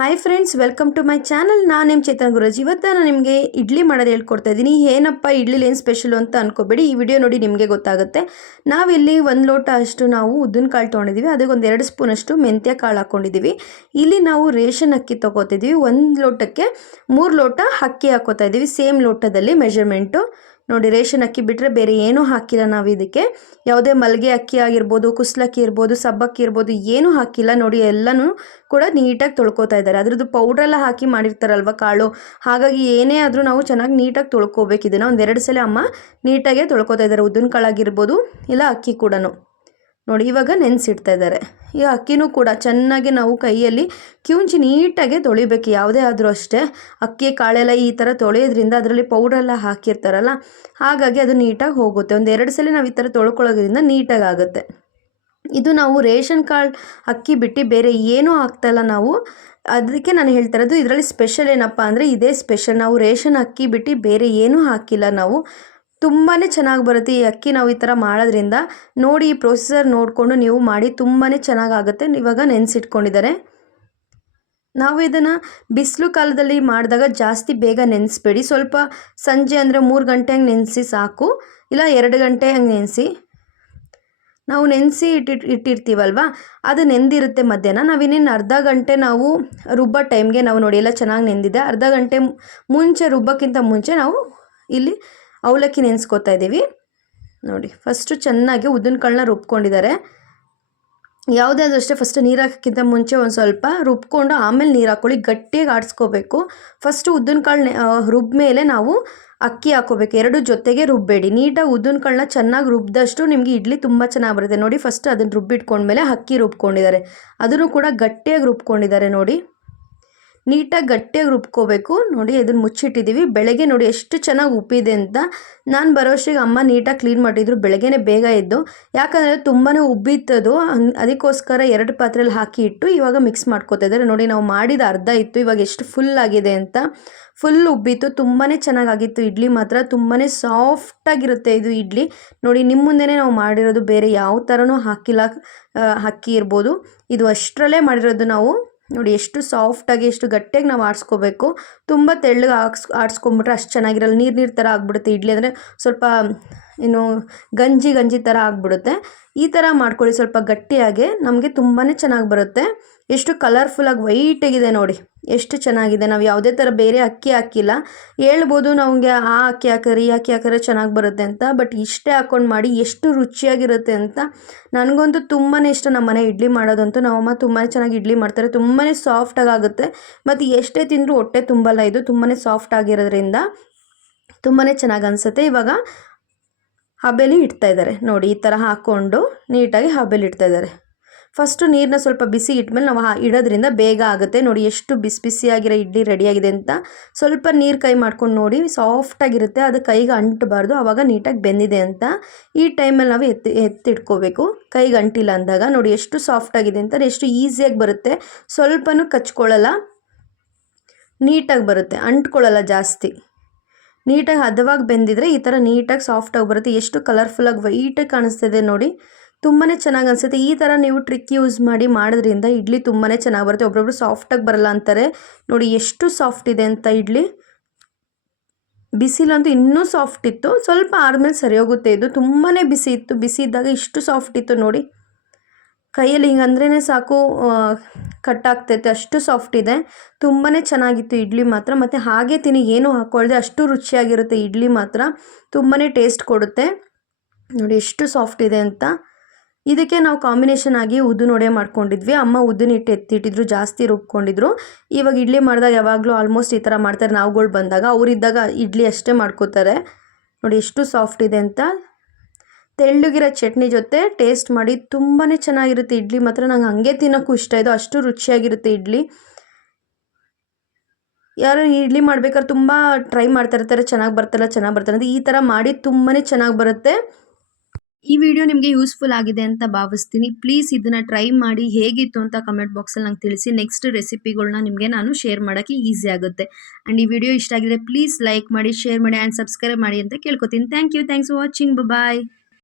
Hi friends welcome to my channel ನಾನು ನಿಮ್ಮ ಚೇತನ್ ಗುರುಜ್. ಇವತ್ತು ನಾನು ನಿಮಗೆ ಇಡ್ಲಿ ಮಾಡೋದು ಹೇಳ್ಕೊಡ್ತಾ ಇದ್ದೀನಿ ಏನಪ್ಪ ಇಡ್ಲಿಲಿ ಏನು ಸ್ಪೆಷಲು ಅಂತ ಅನ್ಕೋಬೇಡಿ. ಈ ವಿಡಿಯೋ ನೋಡಿ ನಿಮಗೆ ಗೊತ್ತಾಗುತ್ತೆ. ನಾವಿಲ್ಲಿ ಒಂದು ಲೋಟ ಅಷ್ಟು ನಾವು ಉದ್ದಿನ ಕಾಳು ತೊಗೊಂಡಿದ್ದೀವಿ ಅದಕ್ಕೆ ಒಂದು ಎರಡು ಸ್ಪೂನಷ್ಟು ಮೆಂತ್ಯ ಕಾಳು ಹಾಕ್ಕೊಂಡಿದ್ದೀವಿ ಇಲ್ಲಿ ನಾವು ರೇಷನ್ ಅಕ್ಕಿ ತೊಗೋತಿದ್ದೀವಿ ಒಂದು ಲೋಟಕ್ಕೆ ಮೂರು ಲೋಟ ಅಕ್ಕಿ ಹಾಕೋತಾ ಇದ್ದೀವಿ ಸೇಮ್ ಲೋಟದಲ್ಲಿ ಮೆಜರ್ಮೆಂಟು ನೋಡಿ, ರೇಷನ್ ಅಕ್ಕಿ ಬಿಟ್ಟರೆ ಬೇರೆ ಏನೂ ಹಾಕಿಲ್ಲ ನಾವು ಇದಕ್ಕೆ. ಯಾವುದೇ ಮಲ್ಗೆ ಅಕ್ಕಿ ಆಗಿರ್ಬೋದು ಕುಸ್ಲಕ್ಕಿ ಇರ್ಬೋದು ಸಬ್ಬಕ್ಕಿ ಇರ್ಬೋದು, ಏನೂ ಹಾಕಿಲ್ಲ. ನೋಡಿ, ಎಲ್ಲನೂ ಕೂಡ ನೀಟಾಗಿ ತೊಳ್ಕೊತಾ ಇದ್ದಾರೆ. ಅದ್ರದ್ದು ಪೌಡ್ರೆಲ್ಲ ಹಾಕಿ ಮಾಡಿರ್ತಾರಲ್ವ ಕಾಳು? ಹಾಗಾಗಿ ಏನೇ ಆದರೂ ನಾವು ಚೆನ್ನಾಗಿ ನೀಟಾಗಿ ತೊಳ್ಕೊಬೇಕು. ಇದನ್ನು ಒಂದೆರಡು ಸಲ ಅಮ್ಮ ನೀಟಾಗೆ ತೊಳ್ಕೊತಾ ಇದ್ದಾರೆ. ಉದ್ದಿನ ಕಾಳಾಗಿರ್ಬೋದು ಇಲ್ಲ ಅಕ್ಕಿ ಕೂಡ ನೋಡಿ, ಇವಾಗ ನೆನೆಸಿಡ್ತಾ ಇದ್ದಾರೆ. ಈ ಅಕ್ಕಿನೂ ಕೂಡ ಚೆನ್ನಾಗಿ ನಾವು ಕೈಯಲ್ಲಿ ಕಿವುಂಚಿ ನೀಟಾಗಿ ತೊಳಿಬೇಕು, ಯಾವುದೇ ಆದರೂ ಅಷ್ಟೇ. ಅಕ್ಕಿ, ಕಾಳೆಲ್ಲ ಈ ಥರ ತೊಳೆಯೋದ್ರಿಂದ ಅದರಲ್ಲಿ ಪೌಡ್ರೆಲ್ಲ ಹಾಕಿರ್ತಾರಲ್ಲ, ಹಾಗಾಗಿ ಅದು ನೀಟಾಗಿ ಹೋಗುತ್ತೆ. ಒಂದು ಎರಡು ಸಲ ನಾವು ಈ ಥರ ತೊಳ್ಕೊಳ್ಳೋದ್ರಿಂದ ನೀಟಾಗಿ ಆಗುತ್ತೆ. ಇದು ನಾವು ರೇಷನ್ ಕಾರ್ಡ್ ಅಕ್ಕಿ ಬಿಟ್ಟು ಬೇರೆ ಏನೂ ಆಗ್ತಾಯಿಲ್ಲ ನಾವು. ಅದಕ್ಕೆ ನಾನು ಹೇಳ್ತಾ ಇರೋದು, ಇದರಲ್ಲಿ ಸ್ಪೆಷಲ್ ಏನಪ್ಪ ಅಂದರೆ ಇದೇ ಸ್ಪೆಷಲ್ ನಾವು ರೇಷನ್ ಅಕ್ಕಿ ಬಿಟ್ಟು ಬೇರೆ ಏನೂ ಹಾಕಿಲ್ಲ ನಾವು. ತುಂಬಾ ಚೆನ್ನಾಗಿ ಬರುತ್ತೆ ಈ ಅಕ್ಕಿ ನಾವು ಈ ಥರ ಮಾಡೋದ್ರಿಂದ. ನೋಡಿ ಈ ಪ್ರೊಸೆಸರ್ ನೋಡಿಕೊಂಡು ನೀವು ಮಾಡಿ ತುಂಬಾ ಚೆನ್ನಾಗಾಗುತ್ತೆ. ಇವಾಗ ನೆನೆಸಿಟ್ಕೊಂಡಿದ್ದಾರೆ. ನಾವು ಇದನ್ನು ಬಿಸಿಲು ಕಾಲದಲ್ಲಿ ಮಾಡಿದಾಗ ಜಾಸ್ತಿ ಬೇಗ ನೆನೆಸ್ಬೇಡಿ. ಸ್ವಲ್ಪ ಸಂಜೆ ಅಂದರೆ ಮೂರು ಗಂಟೆ ಹಂಗೆ ನೆನೆಸಿ ಸಾಕು. ಇಲ್ಲ ಎರಡು ಗಂಟೆ ಹಂಗೆ ನೆನೆಸಿ. ನಾವು ನೆನೆಸಿ ಇಟ್ಟಿಟ್ಟು ಇಟ್ಟಿರ್ತೀವಲ್ವ? ಅದು ನೆಂದಿರುತ್ತೆ ಮಧ್ಯಾಹ್ನ. ನಾವಿನ್ನೇನು ಅರ್ಧ ಗಂಟೆ ನಾವು ರುಬ್ಬ ಟೈಮ್ಗೆ ನಾವು ನೋಡಿ, ಎಲ್ಲ ಚೆನ್ನಾಗಿ ನೆಂದಿದೆ. ಅರ್ಧ ಗಂಟೆ ಮುಂಚೆ ರುಬ್ಬಕ್ಕಿಂತ ಮುಂಚೆ ನಾವು ಇಲ್ಲಿ ಅವಲಕ್ಕಿ ನೆನೆಸ್ಕೋತಾ ಇದ್ದೀವಿ. ನೋಡಿ ಫಸ್ಟು ಚೆನ್ನಾಗಿ ಉದ್ದಿನ ಕಾಳನ್ನ ರುಬ್ಕೊಂಡಿದ್ದಾರೆ. ಯಾವುದೇ ಆದರೂ ಅಷ್ಟೇ ಫಸ್ಟ್ ನೀರು ಹಾಕೋಕ್ಕಿಂತ ಮುಂಚೆ ಒಂದು ಸ್ವಲ್ಪ ರುಬ್ಕೊಂಡು ಆಮೇಲೆ ನೀರು ಹಾಕ್ಕೊಳ್ಳಿ ಗಟ್ಟಿಯಾಗಿ ಆಡಿಸ್ಕೋಬೇಕು. ಫಸ್ಟು ಉದ್ದಿನ ಕಾಳು ರುಬ್ಬ ಮೇಲೆ ನಾವು ಅಕ್ಕಿ ಹಾಕೋಬೇಕು ಎರಡು ಜೊತೆಗೆ ರುಬ್ಬೇಡಿ. ನೀಟಾಗಿ ಉದ್ದಿನ ಕಾಳನ್ನ ಚೆನ್ನಾಗಿ ರುಬ್ಬಿದಷ್ಟು ನಿಮಗೆ ಇಡ್ಲಿ ತುಂಬ ಚೆನ್ನಾಗಿ ಬರುತ್ತೆ. ನೋಡಿ ಫಸ್ಟ್ ಅದನ್ನು ರುಬ್ಬಿಟ್ಕೊಂಡ್ಮೇಲೆ ಅಕ್ಕಿ ರುಬ್ಕೊಂಡಿದ್ದಾರೆ. ಅದನ್ನು ಕೂಡ ಗಟ್ಟಿಯಾಗಿ ರುಬ್ಕೊಂಡಿದ್ದಾರೆ ನೋಡಿ. ನೀಟಾಗಿ ಗಟ್ಟಿಯಾಗಿ ರುಬ್ಕೋಬೇಕು. ನೋಡಿ, ಇದನ್ನು ಮುಚ್ಚಿಟ್ಟಿದ್ದೀವಿ. ಬೆಳಗ್ಗೆ ನೋಡಿ ಎಷ್ಟು ಚೆನ್ನಾಗಿ ಉಪ್ಪಿದೆ ಅಂತ. ನಾನು ಬರೋಷ್ಟಿಗೆ ಅಮ್ಮ ನೀಟಾಗಿ ಕ್ಲೀನ್ ಮಾಡಿದ್ರು. ಬೆಳಗ್ಗೆನೇ ಬೇಗ ಇದ್ದು ಯಾಕಂದರೆ ತುಂಬಾ ಉಬ್ಬಿತ್ತದು. ಅದಕ್ಕೋಸ್ಕರ ಎರಡು ಪಾತ್ರೆಯಲ್ಲಿ ಹಾಕಿ ಇಟ್ಟು ಇವಾಗ ಮಿಕ್ಸ್ ಮಾಡ್ಕೋತಾ ಇದ್ದಾರೆ. ನೋಡಿ, ನಾವು ಮಾಡಿದ ಅರ್ಧ ಇತ್ತು. ಇವಾಗ ಎಷ್ಟು ಫುಲ್ ಆಗಿದೆ ಅಂತ. ಫುಲ್ ಉಬ್ಬಿತ್ತು. ತುಂಬಾ ಚೆನ್ನಾಗಾಗಿತ್ತು ಇಡ್ಲಿ ಮಾತ್ರ ತುಂಬಾ ಸಾಫ್ಟಾಗಿರುತ್ತೆ ಇದು ಇಡ್ಲಿ. ನೋಡಿ ನಿಮ್ಮ ಮುಂದೆನೇ ನಾವು ಮಾಡಿರೋದು ಬೇರೆ ಯಾವ ಥರನೂ ಹಾಕಿಲ್ಲ. ಅಕ್ಕಿ ಇರ್ಬೋದು ಇದು ಅಷ್ಟರಲ್ಲೇ ಮಾಡಿರೋದು ನಾವು. ನೋಡಿ ಎಷ್ಟು ಸಾಫ್ಟಾಗಿ ಎಷ್ಟು ಗಟ್ಟಿಯಾಗಿ ನಾವು ಆಡಿಸ್ಕೋಬೇಕು. ತುಂಬ ತೆಳ್ಳಗೆ ಆಡ್ಸ್ ಆಡಿಸ್ಕೊಂಬಿಟ್ರೆ ಅಷ್ಟು ಚೆನ್ನಾಗಿರಲ್ಲ. ನೀರು ನೀರು ಥರ ಆಗಿಬಿಡುತ್ತೆ ಇಡ್ಲಿ ಅಂದರೆ. ಸ್ವಲ್ಪ ಏನು ಗಂಜಿ ಗಂಜಿ ಥರ ಆಗಿಬಿಡುತ್ತೆ. ಈ ಥರ ಮಾಡ್ಕೊಳ್ಳಿ. ಸ್ವಲ್ಪ ಗಟ್ಟಿಯಾಗೆ ನಮಗೆ ತುಂಬಾ ಚೆನ್ನಾಗಿ ಬರುತ್ತೆ. ಎಷ್ಟು ಕಲರ್ಫುಲ್ಲಾಗಿ ವೈಟಾಗಿದೆ ನೋಡಿ. ಎಷ್ಟು ಚೆನ್ನಾಗಿದೆ. ನಾವು ಯಾವುದೇ ಥರ ಬೇರೆ ಅಕ್ಕಿ ಹಾಕಿಲ್ಲ. ಹೇಳ್ಬೋದು ನಮಗೆ ಆ ಅಕ್ಕಿ ಹಾಕಿದ್ರೆ, ಈ ಅಕ್ಕಿ ಹಾಕಿದ್ರೆ ಚೆನ್ನಾಗಿ ಬರುತ್ತೆ ಅಂತ. ಬಟ್ ಇಷ್ಟೇ ಹಾಕ್ಕೊಂಡು ಮಾಡಿ ಎಷ್ಟು ರುಚಿಯಾಗಿರುತ್ತೆ ಅಂತ ನನಗಂತೂ ತುಂಬಾ ಇಷ್ಟ ನಮ್ಮ ಮನೆ ಇಡ್ಲಿ ಮಾಡೋದಂತೂ. ನಮ್ಮಮ್ಮ ತುಂಬಾ ಚೆನ್ನಾಗಿ ಇಡ್ಲಿ ಮಾಡ್ತಾರೆ. ತುಂಬಾ ಸಾಫ್ಟಾಗಿ ಆಗುತ್ತೆ. ಮತ್ತು ಎಷ್ಟೇ ತಿಂದರೂ ಹೊಟ್ಟೆ ತುಂಬಲ್ಲ. ಇದು ತುಂಬಾ ಸಾಫ್ಟ್ ಆಗಿರೋದ್ರಿಂದ ತುಂಬಾ ಚೆನ್ನಾಗಿ ಅನಿಸುತ್ತೆ. ಇವಾಗ ಹಬೆಲಿ ಇಡ್ತಾ ಇದ್ದಾರೆ. ನೋಡಿ, ಈ ಥರ ಹಾಕ್ಕೊಂಡು ನೀಟಾಗಿ ಹಬೆಲಿ ಇಡ್ತಾ ಇದ್ದಾರೆ. ಫಸ್ಟು ನೀರನ್ನ ಸ್ವಲ್ಪ ಬಿಸಿ ಇಟ್ಮೇಲೆ ನಾವು ಇಡೋದ್ರಿಂದ ಬೇಗ ಆಗುತ್ತೆ. ನೋಡಿ, ಎಷ್ಟು ಬಿಸಿ ಬಿಸಿಯಾಗಿರೋ ಇಡ್ಲಿ ರೆಡಿಯಾಗಿದೆ ಅಂತ ಸ್ವಲ್ಪ ನೀರು ಕೈ ಮಾಡ್ಕೊಂಡು ನೋಡಿ ಸಾಫ್ಟಾಗಿರುತ್ತೆ ಅದು ಕೈಗೆ ಅಂಟಬಾರ್ದು. ಆವಾಗ ನೀಟಾಗಿ ಬೆಂದಿದೆ ಅಂತ ಈ ಟೈಮಲ್ಲಿ ನಾವು ಎತ್ತಿ ಎತ್ತಿಟ್ಕೋಬೇಕು. ಕೈಗೆ ಅಂಟಿಲ್ಲ ಅಂದಾಗ. ನೋಡಿ, ಎಷ್ಟು ಸಾಫ್ಟಾಗಿದೆ ಅಂತ. ಎಷ್ಟು ಈಸಿಯಾಗಿ ಬರುತ್ತೆ. ಸ್ವಲ್ಪನೂ ಕಚ್ಕೊಳ್ಳಲ್ಲ. ನೀಟಾಗಿ ಬರುತ್ತೆ. ಅಂಟ್ಕೊಳ್ಳಲ್ಲ ಜಾಸ್ತಿ. ನೀಟಾಗಿ ಹದವಾಗಿ ಬೆಂದಿದ್ರೆ ಈ ಥರ ನೀಟಾಗಿ ಸಾಫ್ಟಾಗಿ ಬರುತ್ತೆ. ಎಷ್ಟು ಕಲರ್ಫುಲ್ಲಾಗಿ ವೈಟಾಗಿ ಕಾಣಿಸ್ತಿದೆ ನೋಡಿ. ತುಂಬಾ ಚೆನ್ನಾಗಿ ಅನಿಸುತ್ತೆ. ಈ ಥರ ನೀವು ಟ್ರಿಕ್ ಯೂಸ್ ಮಾಡಿ ಮಾಡೋದ್ರಿಂದ ಇಡ್ಲಿ ತುಂಬಾ ಚೆನ್ನಾಗಿ ಬರುತ್ತೆ. ಒಬ್ಬೊಬ್ರು ಸಾಫ್ಟಾಗಿ ಬರಲ್ಲ ಅಂತಾರೆ. ನೋಡಿ ಎಷ್ಟು ಸಾಫ್ಟ್ ಇದೆ ಅಂತ ಇಡ್ಲಿ. ಬಿಸಿಲಂತೂ ಇನ್ನೂ ಸಾಫ್ಟ್ ಇತ್ತು. ಸ್ವಲ್ಪ ಆದಮೇಲೆ ಸರಿ ಹೋಗುತ್ತೆ. ಇದು ತುಂಬಾ ಬಿಸಿ ಇತ್ತು. ಬಿಸಿ ಇದ್ದಾಗ ಇಷ್ಟು ಸಾಫ್ಟ್ ಇತ್ತು ನೋಡಿ. ಕೈಯಲ್ಲಿ ಹಿಂಗೆ ಅಂದ್ರೇ ಸಾಕು ಕಟ್ ಆಗ್ತೈತೆ ಅಷ್ಟು ಸಾಫ್ಟ್ ಇದೆ. ತುಂಬಾ ಚೆನ್ನಾಗಿತ್ತು ಇಡ್ಲಿ ಮಾತ್ರ. ಮತ್ತು ಹಾಗೆ ತಿನ್ನಿ ಏನೂ ಹಾಕ್ಕೊಳ್ದೆ ಅಷ್ಟು ರುಚಿಯಾಗಿರುತ್ತೆ ಇಡ್ಲಿ ಮಾತ್ರ. ತುಂಬಾ ಟೇಸ್ಟ್ ಕೊಡುತ್ತೆ. ನೋಡಿ, ಎಷ್ಟು ಸಾಫ್ಟ್ ಇದೆ ಅಂತ. ಇದಕ್ಕೆ ನಾವು ಕಾಂಬಿನೇಷನ್ ಆಗಿ ಉದ್ದು ಒಡೆ ಮಾಡ್ಕೊಂಡಿದ್ವಿ. ಅಮ್ಮ ಉದ್ದಿನ ಹಿಟ್ಟು ಎತ್ತಿಟ್ಟಿದ್ರು, ಜಾಸ್ತಿ ರುಬ್ಕೊಂಡಿದ್ರು. ಇವಾಗ ಇಡ್ಲಿ ಮಾಡಿದಾಗ ಯಾವಾಗಲೂ ಆಲ್ಮೋಸ್ಟ್ ಈ ಥರ ಮಾಡ್ತಾರೆ. ನಾವುಗಳು ಬಂದಾಗ ಅವರಿದ್ದಾಗ ಇಡ್ಲಿ ಅಷ್ಟೇ ಮಾಡ್ಕೋತಾರೆ. ನೋಡಿ, ಎಷ್ಟು ಸಾಫ್ಟ್ ಇದೆ ಅಂತ. ತೆಳ್ಳಗಿರೋ ಚಟ್ನಿ ಜೊತೆ ಟೇಸ್ಟ್ ಮಾಡಿ ತುಂಬಾ ಚೆನ್ನಾಗಿರುತ್ತೆ ಇಡ್ಲಿ. ಮಾತ್ರ ನಂಗೆ ಹಂಗೆ ತಿನ್ನೋಕ್ಕೂ ಇಷ್ಟ ಇದು. ಅಷ್ಟು ರುಚಿಯಾಗಿರುತ್ತೆ ಇಡ್ಲಿ. ಯಾರು ಇಡ್ಲಿ ಮಾಡ್ಬೇಕಾದ್ರೆ ತುಂಬ ಟ್ರೈ ಮಾಡ್ತಾ ಇರ್ತಾರೆ. ಚೆನ್ನಾಗಿ ಬರ್ತಾರಲ್ಲ ಚೆನ್ನಾಗಿ ಬರ್ತಾರೆ ಅಂತ. ಈ ಥರ ಮಾಡಿ ತುಂಬಾ ಚೆನ್ನಾಗಿ ಬರುತ್ತೆ. ಈ ವಿಡಿಯೋ ನಿಮಗೆ ಯೂಸ್ಫುಲ್ ಆಗಿದೆ ಅಂತ ಭಾವಿಸ್ತೀನಿ. ಪ್ಲೀಸ್ ಇದನ್ನು ಟ್ರೈ ಮಾಡಿ ಹೇಗಿತ್ತು ಅಂತ ಕಮೆಂಟ್ ಬಾಕ್ಸಲ್ಲಿ ನಂಗೆ ತಿಳಿಸಿ. ನೆಕ್ಸ್ಟ್ ರೆಸಿಪಿಗಳನ್ನ ನಿಮಗೆ ನಾನು ಶೇರ್ ಮಾಡೋಕ್ಕೆ ಈಸಿ ಆಗುತ್ತೆ. ಆ್ಯಂಡ್ ಈ ವಿಡಿಯೋ ಇಷ್ಟ ಆಗಿದ್ರೆ ಪ್ಲೀಸ್ ಲೈಕ್ ಮಾಡಿ ಶೇರ್ ಮಾಡಿ ಆ್ಯಂಡ್ ಸಬ್ಸ್ಕ್ರೈಬ್ ಮಾಡಿ ಅಂತ ಕೇಳ್ಕೊತೀನಿ. Thank you thanks for watching bye